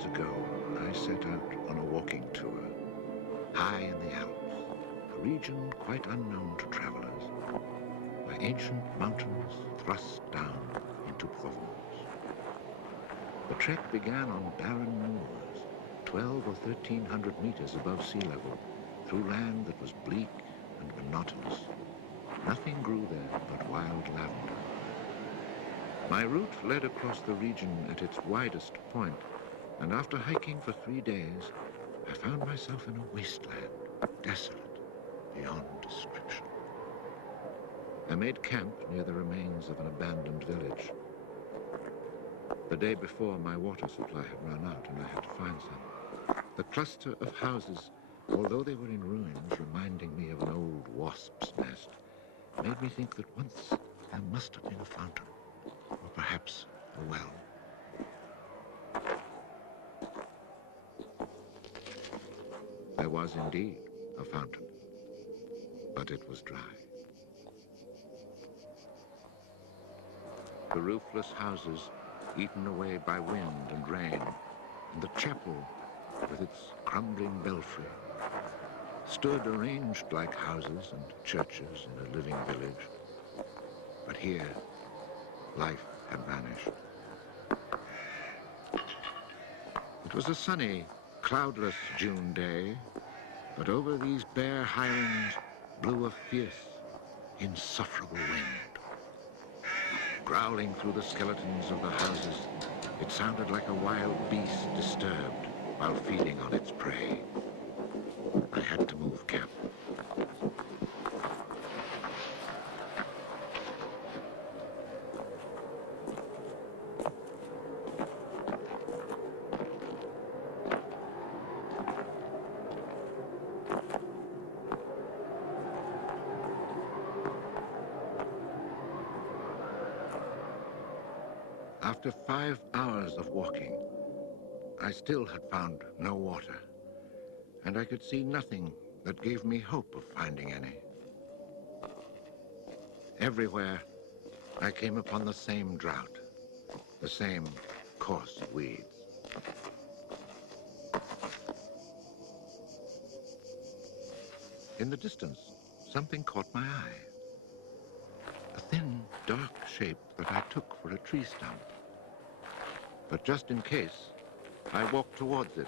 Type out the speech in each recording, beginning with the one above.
years ago, I set out on a walking tour, high in the Alps, a region quite unknown to travelers, where ancient mountains thrust down into Provence. The trek began on barren moors, 12 or 1,300 meters above sea level, through land that was bleak and monotonous. Nothing grew there but wild lavender. My route led across the region at its widest point, and after hiking for 3 days, I found myself in a wasteland, desolate beyond description. I made camp near the remains of an abandoned village. The day before, my water supply had run out and I had to find some. The cluster of houses, although they were in ruins, reminding me of an old wasp's nest, made me think that once there must have been a fountain, or perhaps a well. There was indeed a fountain, but it was dry. The roofless houses, eaten away by wind and rain, and the chapel with its crumbling belfry, stood arranged like houses and churches in a living village. But here, life had vanished. It was a sunny, cloudless June day, but over these bare highlands blew a fierce, insufferable wind. Growling through the skeletons of the houses, it sounded like a wild beast disturbed while feeding on its prey. I had to move camp. After 5 hours of walking, I still had found no water, and I could see nothing that gave me hope of finding any. Everywhere, I came upon the same drought, the same coarse weeds. In the distance, something caught my eye. A thin, dark shape that I took for a tree stump. But just in case, I walked towards it.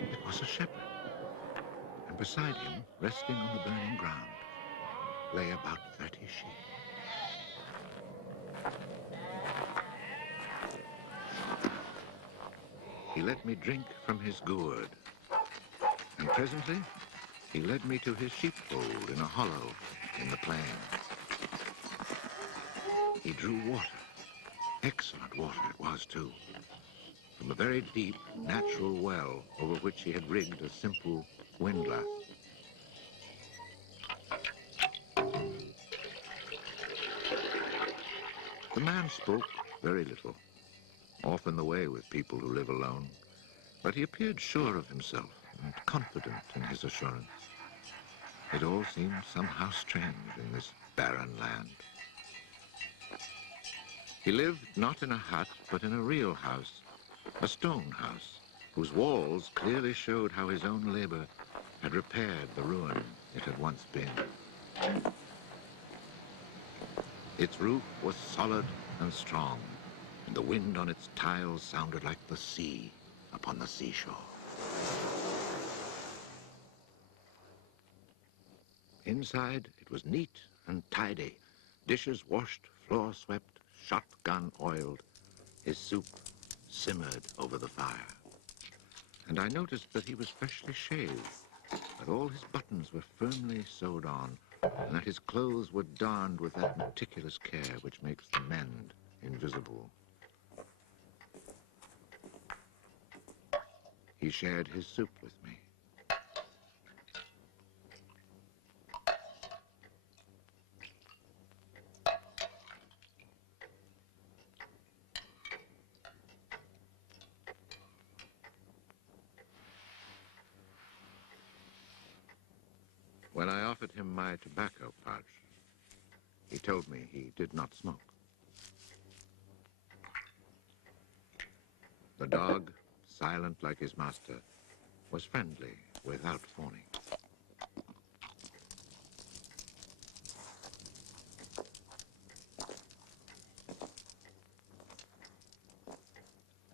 It was a shepherd, and beside him, resting on the burning ground, lay about 30 sheep. He let me drink from his gourd, and presently, he led me to his sheepfold in a hollow in the plain. He drew water. Excellent water it was, too, from a very deep, natural well over which he had rigged a simple windlass. The man spoke very little, often the way with people who live alone, but he appeared sure of himself and confident in his assurance. It all seemed somehow strange in this barren land. He lived not in a hut, but in a real house, a stone house, whose walls clearly showed how his own labor had repaired the ruin it had once been. Its roof was solid and strong, and the wind on its tiles sounded like the sea upon the seashore. Inside, it was neat and tidy, dishes washed, floor swept, shotgun oiled. His soup simmered over the fire. And I noticed that he was freshly shaved, that all his buttons were firmly sewed on, and that his clothes were darned with that meticulous care which makes the mend invisible. He shared his soup with me. When I offered him my tobacco pouch, He told me he did not smoke. The dog, silent like his master, was friendly without fawning.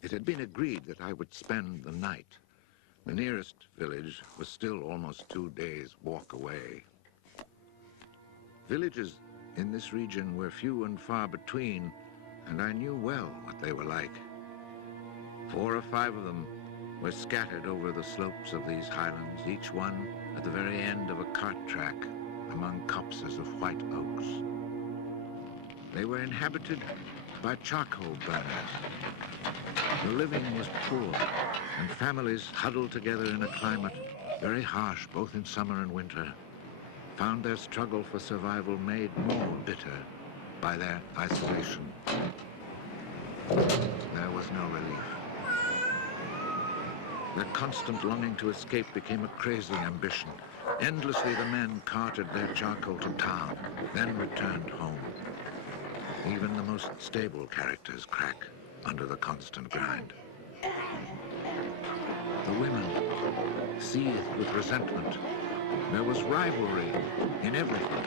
It had been agreed that I would spend the night. The nearest village was still almost 2 days' walk away. Villages in this region were few and far between, and I knew well what they were like. 4 or 5 of them were scattered over the slopes of these highlands, each one at the very end of a cart track among copses of white oaks. They were inhabited by charcoal burners. The living was poor, and families huddled together in a climate very harsh both in summer and winter found their struggle for survival made more bitter by their isolation. There was no relief. Their constant longing to escape became a crazy ambition. Endlessly the men carted their charcoal to town, then returned home. Even the most stable characters crack under the constant grind. The women seethed with resentment. There was rivalry in everything.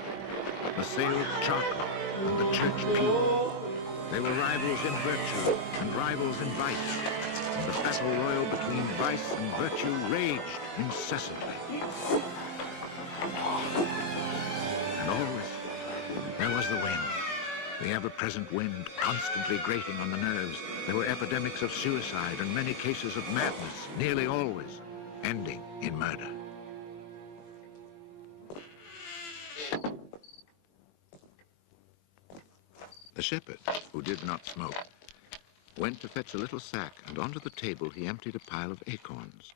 The sale of charcoal and the church pew. They were rivals in virtue and rivals in vice. And the battle royal between vice and virtue raged incessantly. And always there was the wind. The ever-present wind, constantly grating on the nerves. There were epidemics of suicide and many cases of madness, nearly always ending in murder. The shepherd, who did not smoke, went to fetch a little sack, and onto the table he emptied a pile of acorns.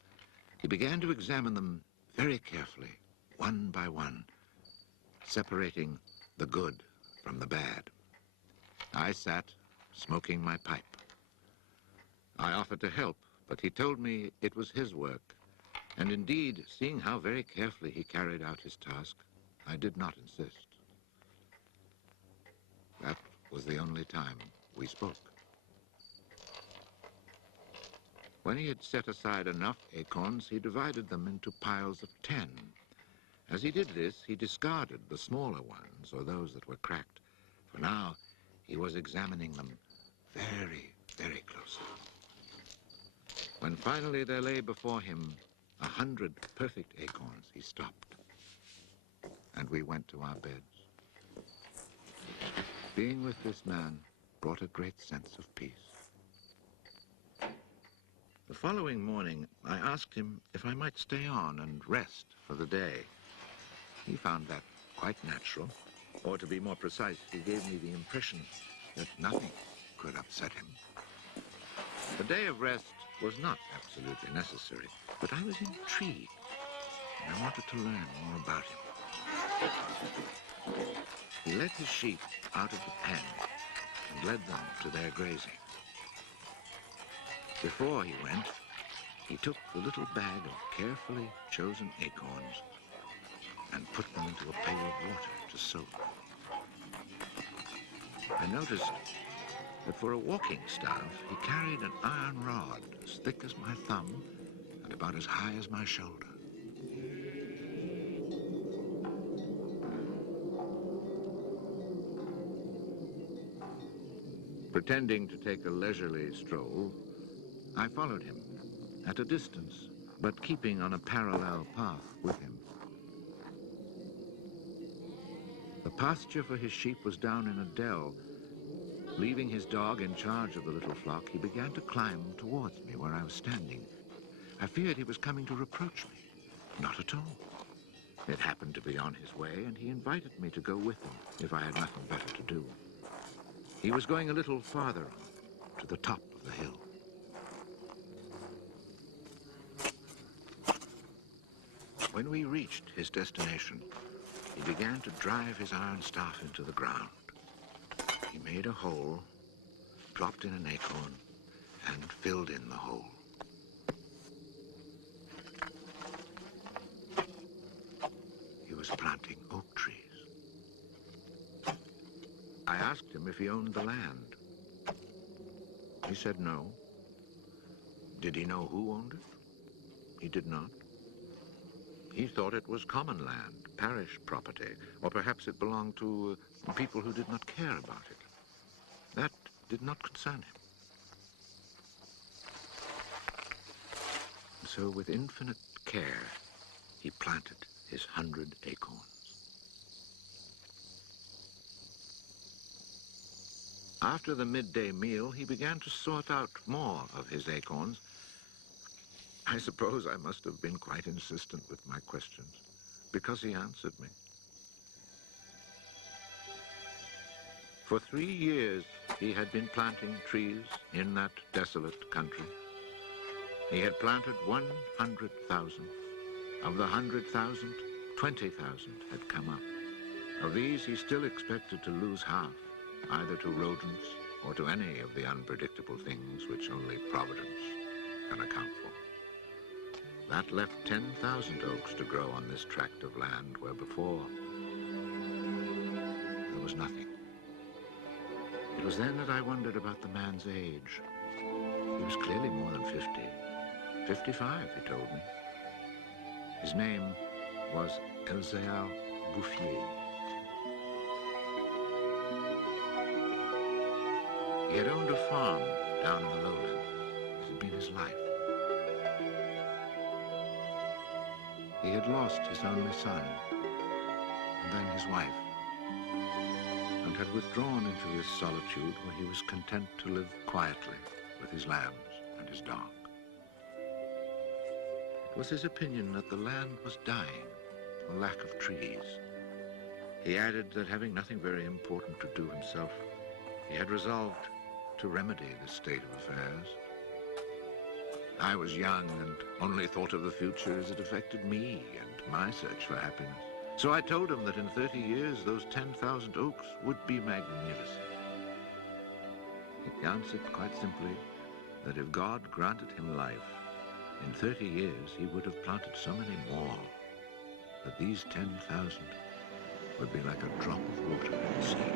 He began to examine them very carefully, one by one, separating the good from the bad. I sat, smoking my pipe. I offered to help, but he told me it was his work. And indeed, seeing how very carefully he carried out his task, I did not insist. That was the only time we spoke. When he had set aside enough acorns, he divided them into piles of 10. As he did this, he discarded the smaller ones, or those that were cracked. For now, he was examining them very, very closely. When finally there lay before him 100 perfect acorns, he stopped, and we went to our beds. Being with this man brought a great sense of peace. The following morning, I asked him if I might stay on and rest for the day. He found that quite natural, or to be more precise, he gave me the impression that nothing could upset him. The day of rest was not absolutely necessary, but I was intrigued, and I wanted to learn more about him. He led his sheep out of the pen and led them to their grazing. Before he went, he took the little bag of carefully chosen acorns and put them into a pail of water to soak. I noticed that for a walking staff, he carried an iron rod as thick as my thumb and about as high as my shoulder. Pretending to take a leisurely stroll, I followed him at a distance, but keeping on a parallel path with him. The pasture for his sheep was down in a dell. Leaving his dog in charge of the little flock, he began to climb towards me where I was standing. I feared he was coming to reproach me. Not at all. It happened to be on his way, and he invited me to go with him if I had nothing better to do. He was going a little farther on, to the top of the hill. When we reached his destination, he began to drive his iron staff into the ground. He made a hole, dropped in an acorn, and filled in the hole. He was planting oak trees. he owned the land. He said no. Did he know who owned it? He did not. He thought it was common land, parish property, or perhaps it belonged to people who did not care about it. That did not concern him. So with infinite care, he planted his 100 acorns. After the midday meal, he began to sort out more of his acorns. I suppose I must have been quite insistent with my questions, because he answered me. For 3 years, he had been planting trees in that desolate country. He had planted 100,000. Of the 100,000, 20,000 had come up. Of these, he still expected to lose half, either to rodents or to any of the unpredictable things which only Providence can account for. That left 10,000 oaks to grow on this tract of land where before there was nothing. It was then that I wondered about the man's age. He was clearly more than 50. 55, he told me. His name was Elzéar Bouffier. He had owned a farm down in the lowlands. It had been his life. He had lost his only son, and then his wife, and had withdrawn into this solitude where he was content to live quietly with his lambs and his dog. It was his opinion that the land was dying, for lack of trees. He added that having nothing very important to do himself, he had resolved to remedy this state of affairs. I was young and only thought of the future as it affected me and my search for happiness. So I told him that in 30 years, those 10,000 oaks would be magnificent. He answered quite simply that if God granted him life, in 30 years he would have planted so many more that these 10,000 would be like a drop of water in the sea.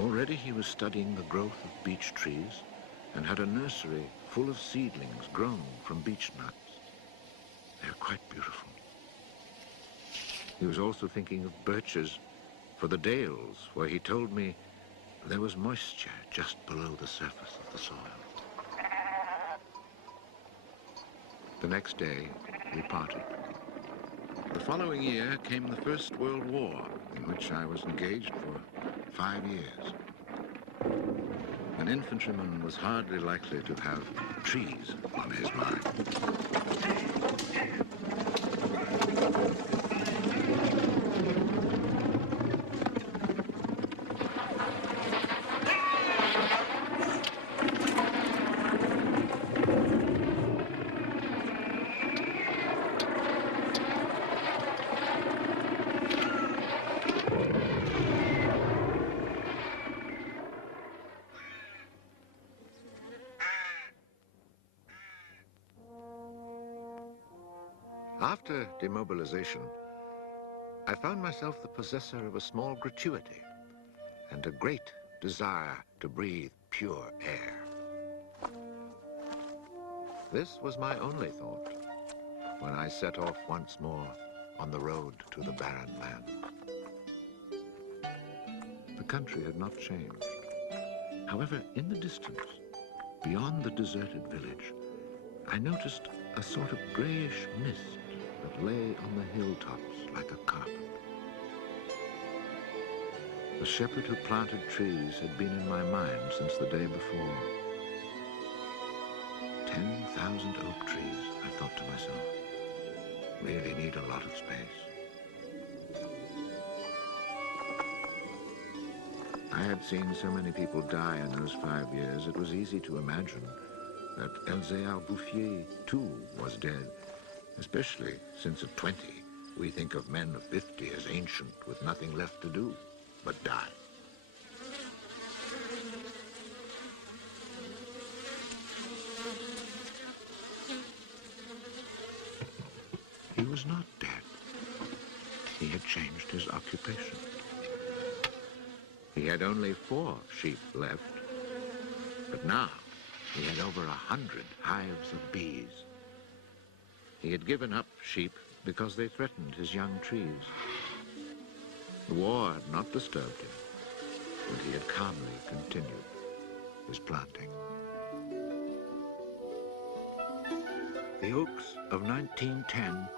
Already he was studying the growth of beech trees and had a nursery full of seedlings grown from beech nuts. They are quite beautiful. He was also thinking of birches for the dales, where he told me there was moisture just below the surface of the soil. The next day, we parted. The following year came the First World War, in which I was engaged for 5 years. An infantryman was hardly likely to have trees on his mind. After demobilization, I found myself the possessor of a small gratuity and a great desire to breathe pure air. This was my only thought when I set off once more on the road to the barren land. The country had not changed. However, in the distance, beyond the deserted village, I noticed a sort of grayish mist that lay on the hilltops like a carpet. The shepherd who planted trees had been in my mind since the day before. 10,000 oak trees, I thought to myself, really need a lot of space. I had seen so many people die in those 5 years, it was easy to imagine that Elzéar Bouffier, too, was dead, especially since at 20, we think of men of 50 as ancient with nothing left to do but die. He was not dead. He had changed his occupation. He had only 4 sheep left, but now he had over 100 hives of bees. He had given up sheep because they threatened his young trees. The war had not disturbed him, and he had calmly continued his planting. The oaks of 1910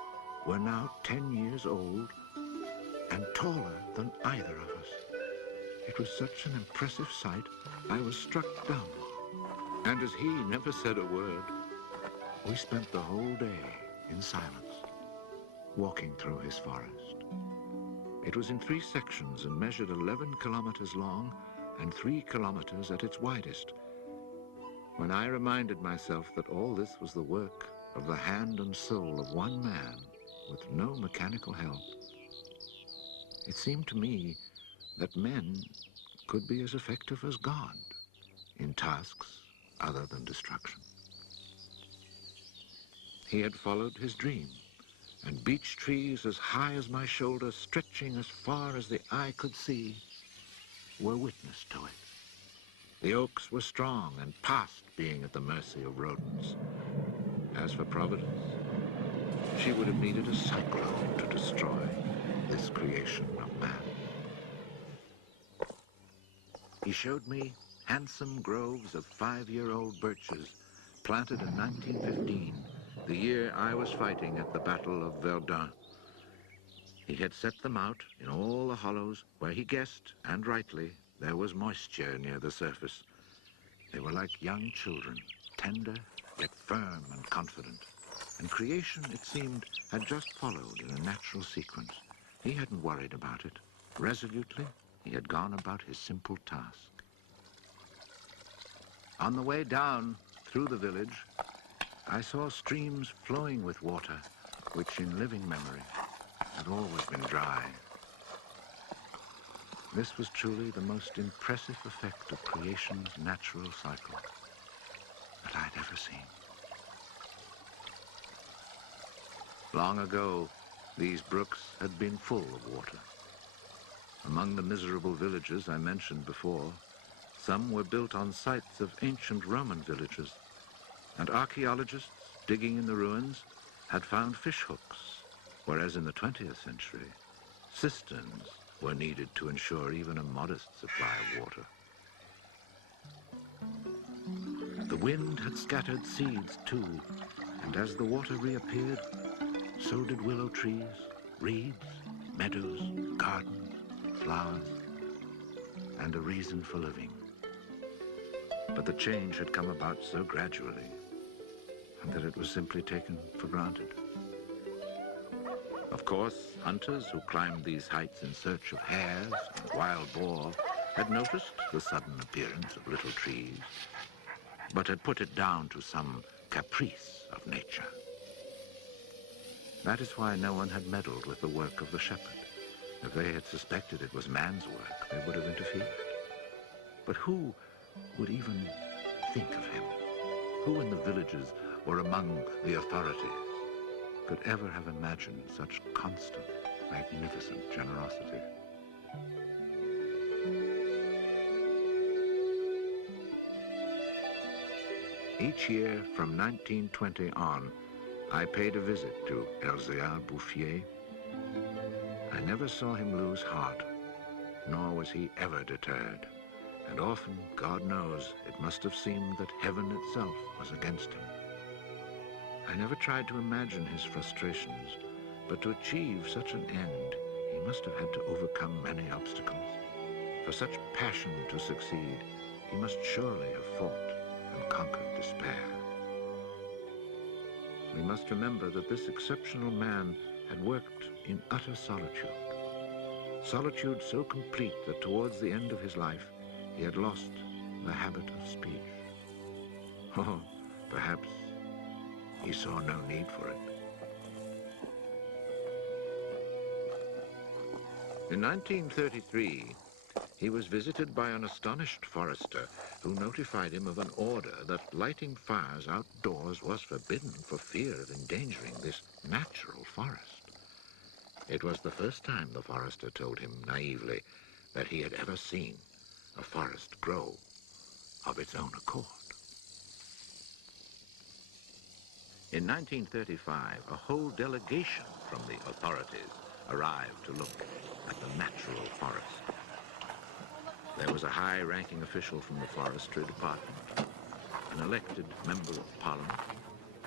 were now 10 years old and taller than either of us. It was such an impressive sight, I was struck dumb. And as he never said a word, we spent the whole day in silence, walking through his forest. It was in 3 sections and measured 11 kilometers long and 3 kilometers at its widest. When I reminded myself that all this was the work of the hand and soul of one man with no mechanical help, it seemed to me that men could be as effective as God in tasks other than destruction. He had followed his dream, and beech trees as high as my shoulder, stretching as far as the eye could see, were witness to it. The oaks were strong and past being at the mercy of rodents. As for Providence, she would have needed a cyclone to destroy this creation of man. He showed me handsome groves of 5-year-old birches planted in 1915, the year I was fighting at the Battle of Verdun. He had set them out in all the hollows where he guessed, and rightly, there was moisture near the surface. They were like young children, tender yet firm and confident. And creation, it seemed, had just followed in a natural sequence. He hadn't worried about it. Resolutely, he had gone about his simple task. On the way down through the village, I saw streams flowing with water, which in living memory had always been dry. This was truly the most impressive effect of creation's natural cycle that I'd ever seen. Long ago, these brooks had been full of water. Among the miserable villages I mentioned before, some were built on sites of ancient Roman villages, and archaeologists digging in the ruins had found fish hooks, whereas in the 20th century, cisterns were needed to ensure even a modest supply of water. The wind had scattered seeds too, and as the water reappeared, so did willow trees, reeds, meadows, gardens, flowers, and a reason for living. But the change had come about so gradually, and that it was simply taken for granted. Of course, hunters who climbed these heights in search of hares and wild boar had noticed the sudden appearance of little trees, but had put it down to some caprice of nature. That is why no one had meddled with the work of the shepherd. If they had suspected it was man's work, they would have interfered. But who would even think of him? Who in the villages or among the authorities could ever have imagined such constant, magnificent generosity? Each year from 1920 on, I paid a visit to Elzéar Bouffier. I never saw him lose heart, nor was he ever deterred. And often, God knows, it must have seemed that heaven itself was against him. I never tried to imagine his frustrations, but to achieve such an end, he must have had to overcome many obstacles. For such passion to succeed, he must surely have fought and conquered despair. We must remember that this exceptional man had worked in utter solitude. Solitude so complete that towards the end of his life, he had lost the habit of speech. Oh, perhaps he saw no need for it. In 1933, he was visited by an astonished forester who notified him of an order that lighting fires outdoors was forbidden for fear of endangering this natural forest. It was the first time, the forester told him naively, that he had ever seen a forest grow of its own accord. In 1935, a whole delegation from the authorities arrived to look at the natural forest. There was a high-ranking official from the forestry department, an elected member of parliament,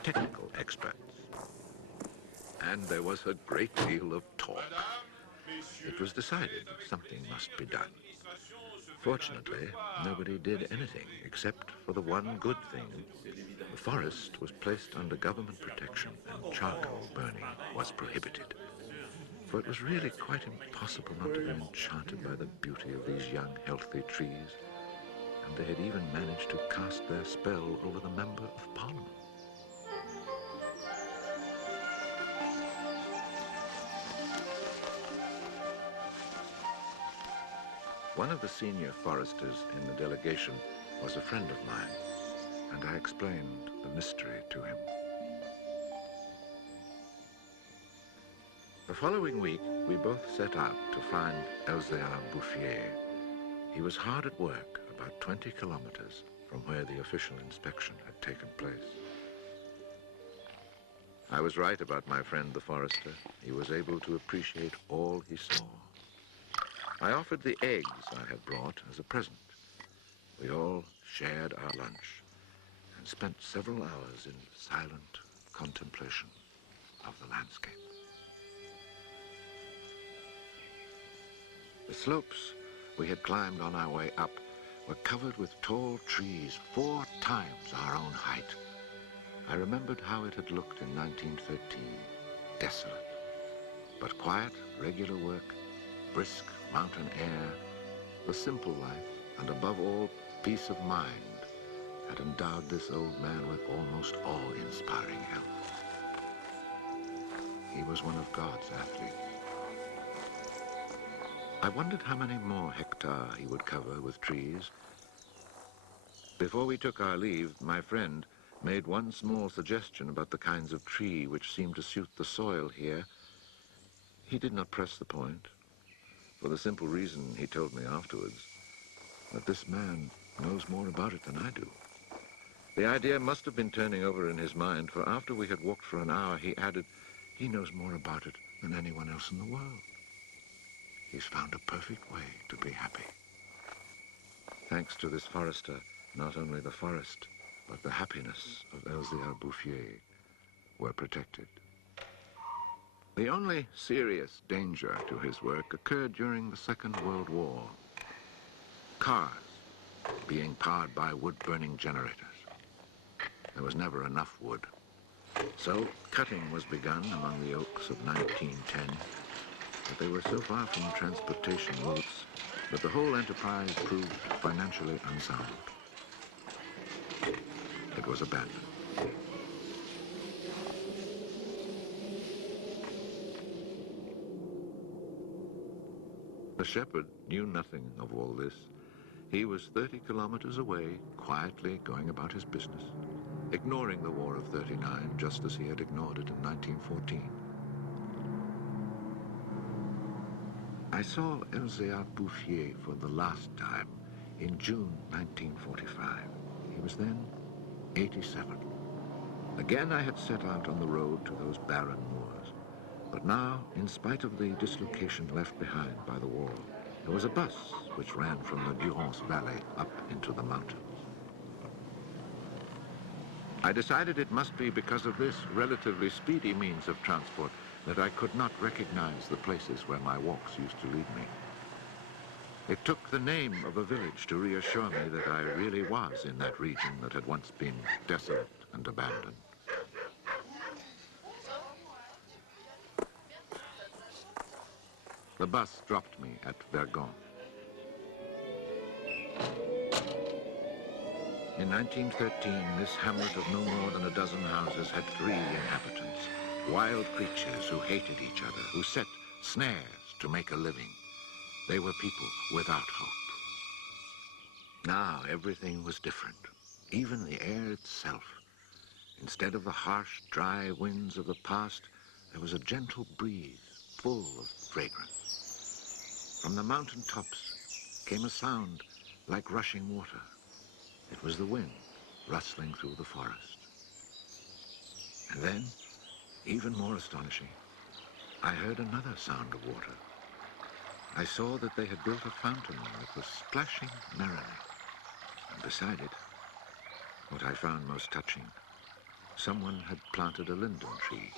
technical experts, and there was a great deal of talk. It was decided something must be done. Fortunately, nobody did anything except for the one good thing. The forest was placed under government protection and charcoal burning was prohibited. For it was really quite impossible not to be enchanted by the beauty of these young, healthy trees. And they had even managed to cast their spell over the Member of Parliament. One of the senior foresters in the delegation was a friend of mine, and I explained the mystery to him. The following week, we both set out to find Elzéar Bouffier. He was hard at work about 20 kilometers from where the official inspection had taken place. I was right about my friend the forester. He was able to appreciate all he saw. I offered the eggs I had brought as a present. We all shared our lunch and spent several hours in silent contemplation of the landscape. The slopes we had climbed on our way up were covered with tall trees 4 times our own height. I remembered how it had looked in 1913, desolate, but quiet, regular work, brisk mountain air, the simple life, and above all, peace of mind, had endowed this old man with almost awe-inspiring health. He was one of God's athletes. I wondered how many more hectares he would cover with trees. Before we took our leave, my friend made one small suggestion about the kinds of tree which seemed to suit the soil here. He did not press the point, for the simple reason, he told me afterwards, that this man knows more about it than I do. The idea must have been turning over in his mind, for after we had walked for an hour, he added, he knows more about it than anyone else in the world. He's found a perfect way to be happy. Thanks to this forester, not only the forest, but the happiness of Elzéar Bouffier were protected. The only serious danger to his work occurred during the Second World War. Cars being powered by wood-burning generators. There was never enough wood. So cutting was begun among the oaks of 1910, but they were so far from transportation routes that the whole enterprise proved financially unsound. It was abandoned. The shepherd knew nothing of all this. He was 30 kilometers away, quietly going about his business, ignoring the War of '39 just as he had ignored it in 1914. I saw Elzéar Bouffier for the last time in June 1945. He was then 87. Again I had set out on the road to those barren moors. But now, in spite of the dislocation left behind by the war, there was a bus which ran from the Durance Valley up into the mountains. I decided it must be because of this relatively speedy means of transport that I could not recognize the places where my walks used to lead me. It took the name of a village to reassure me that I really was in that region that had once been desolate and abandoned. The bus dropped me at Vergon. In 1913, this hamlet of no more than a dozen houses had 3 inhabitants, wild creatures who hated each other, who set snares to make a living. They were people without hope. Now everything was different, even the air itself. Instead of the harsh, dry winds of the past, there was a gentle breeze full of fragrance. From the mountain tops came a sound like rushing water. It was the wind rustling through the forest. And then, even more astonishing, I heard another sound of water. I saw that they had built a fountain that was splashing merrily. And beside it, what I found most touching, someone had planted a linden tree,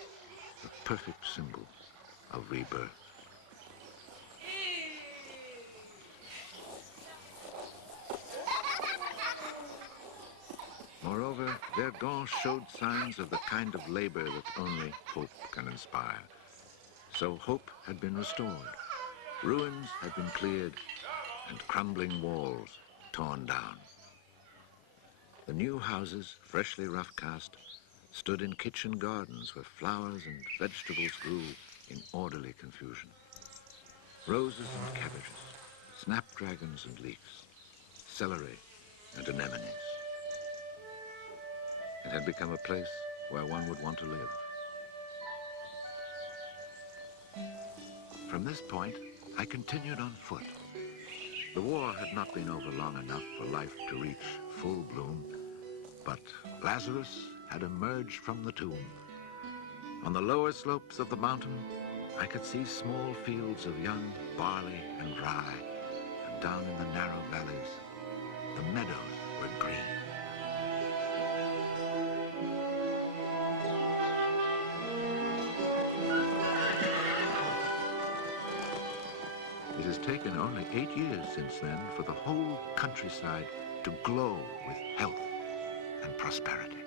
a perfect symbol of rebirth. Moreover, Verdun showed signs of the kind of labor that only hope can inspire. So hope had been restored, ruins had been cleared, and crumbling walls torn down. The new houses, freshly rough-cast, stood in kitchen gardens where flowers and vegetables grew in orderly confusion. Roses and cabbages, snapdragons and leeks, celery and anemones. It had become a place where one would want to live. From this point, I continued on foot. The war had not been over long enough for life to reach full bloom, but Lazarus had emerged from the tomb. On the lower slopes of the mountain, I could see small fields of young barley and rye, and down in the narrow valleys, the meadows were green. It has taken only 8 years since then for the whole countryside to glow with health and prosperity.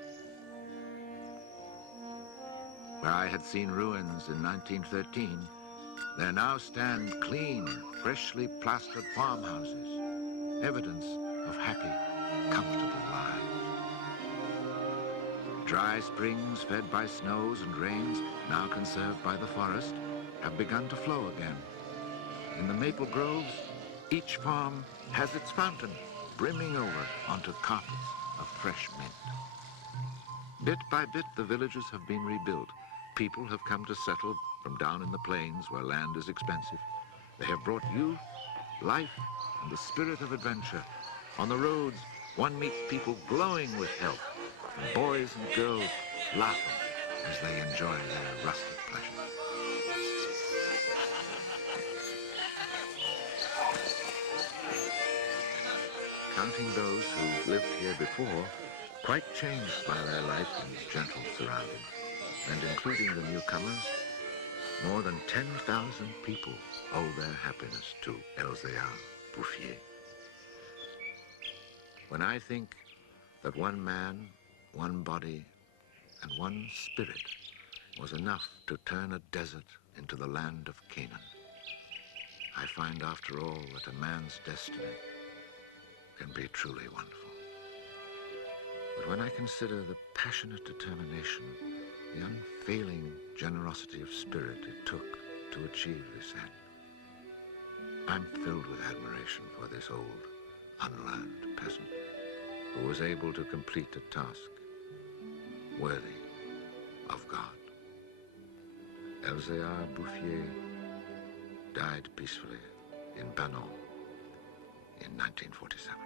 Where I had seen ruins in 1913, there now stand clean, freshly plastered farmhouses, evidence of happy, comfortable lives. Dry springs fed by snows and rains, now conserved by the forest, have begun to flow again. In the maple groves, each farm has its fountain brimming over onto carpets of fresh mint. Bit by bit, the villages have been rebuilt. People have come to settle from down in the plains where land is expensive. They have brought youth, life, and the spirit of adventure. On the roads, one meets people glowing with health, and boys and girls laughing as they enjoy their rustic pleasures. Counting those who lived here before, quite changed by their life in gentle surroundings, and including the newcomers, more than 10,000 people owe their happiness to Elzéar Bouffier. When I think that one man, one body, and one spirit was enough to turn a desert into the land of Canaan, I find after all that a man's destiny can be truly wonderful. But when I consider the passionate determination, the unfailing generosity of spirit it took to achieve this end, I'm filled with admiration for this old, unlearned peasant who was able to complete a task worthy of God. Elzéar Bouffier died peacefully in Banon in 1947.